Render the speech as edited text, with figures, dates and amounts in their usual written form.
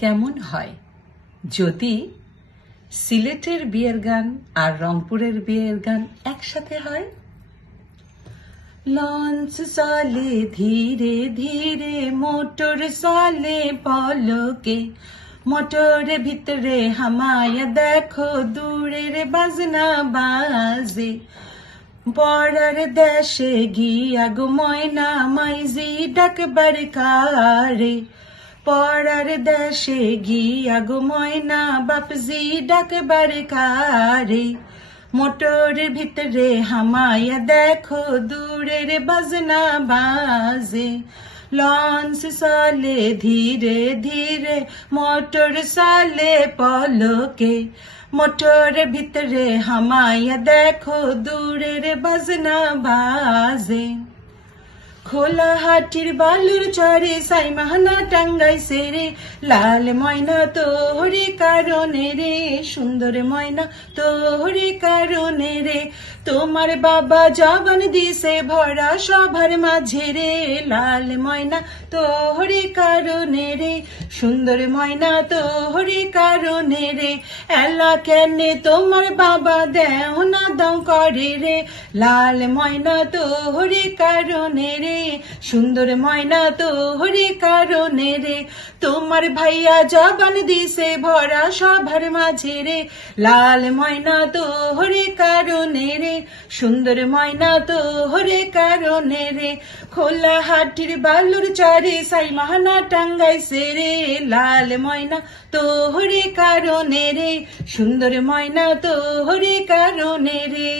কেমন হয় যদি সিলেটের বিয়ের গান আর রংপুরের বিয়ের গান একসাথে হয়? লঞ্চ চলে ধীরে ধীরে, মোটর চলে পলকে, মোটরের ভিতরে হামায়া দেখো দূরের বাজনা বাজে। পরার দেশে গিয়া গো ময়না মাইজি ডাকবার কারে, পরার দেশে গিয়া গো ময়না বাপজি ডাকবার কারে। মোটরের ভিতরে হামায়া দেখো দূরের বাজনা বাজে। লঞ্চ চলে ধীরে ধীরে, মোটর চলে পলকে, মোটরের ভিতরে হামায়া দেখো দূরের বাজনা বাজে। খোলা হাটির বালুর চরে সাইমাহানা টাঙ্গাইছে রে, লাল ময়না তোহরি কারণে রে, সুন্দর ময়না তোহরি কারণে রে। তোমার বাবা জবান দিছে ভরা সবার মাঝে রে, লাল ময়না তোহরি কারণে রে, সুন্দর ময়না তোহরি কারণে রে। এলা কেনে তোমার বাবা দেও না দাও করে রে, লাল ময়না তোহরি কারণে রে, সুন্দর ময়না তোহরি কারণে রে। তোমার ভাইয়া জবান দিছে ভরা সবার মাঝে রে, লাল ময়না তোহরি কারণে রে, সুন্দর ময়না তোহরি কারণে রে। খোলা হাটির বালুর চরে সাইমাহানা টাঙ্গাইছে রে, লাল ময়না তোহরি কারণে রে, সুন্দর ময়না তোহরি কারণে রে।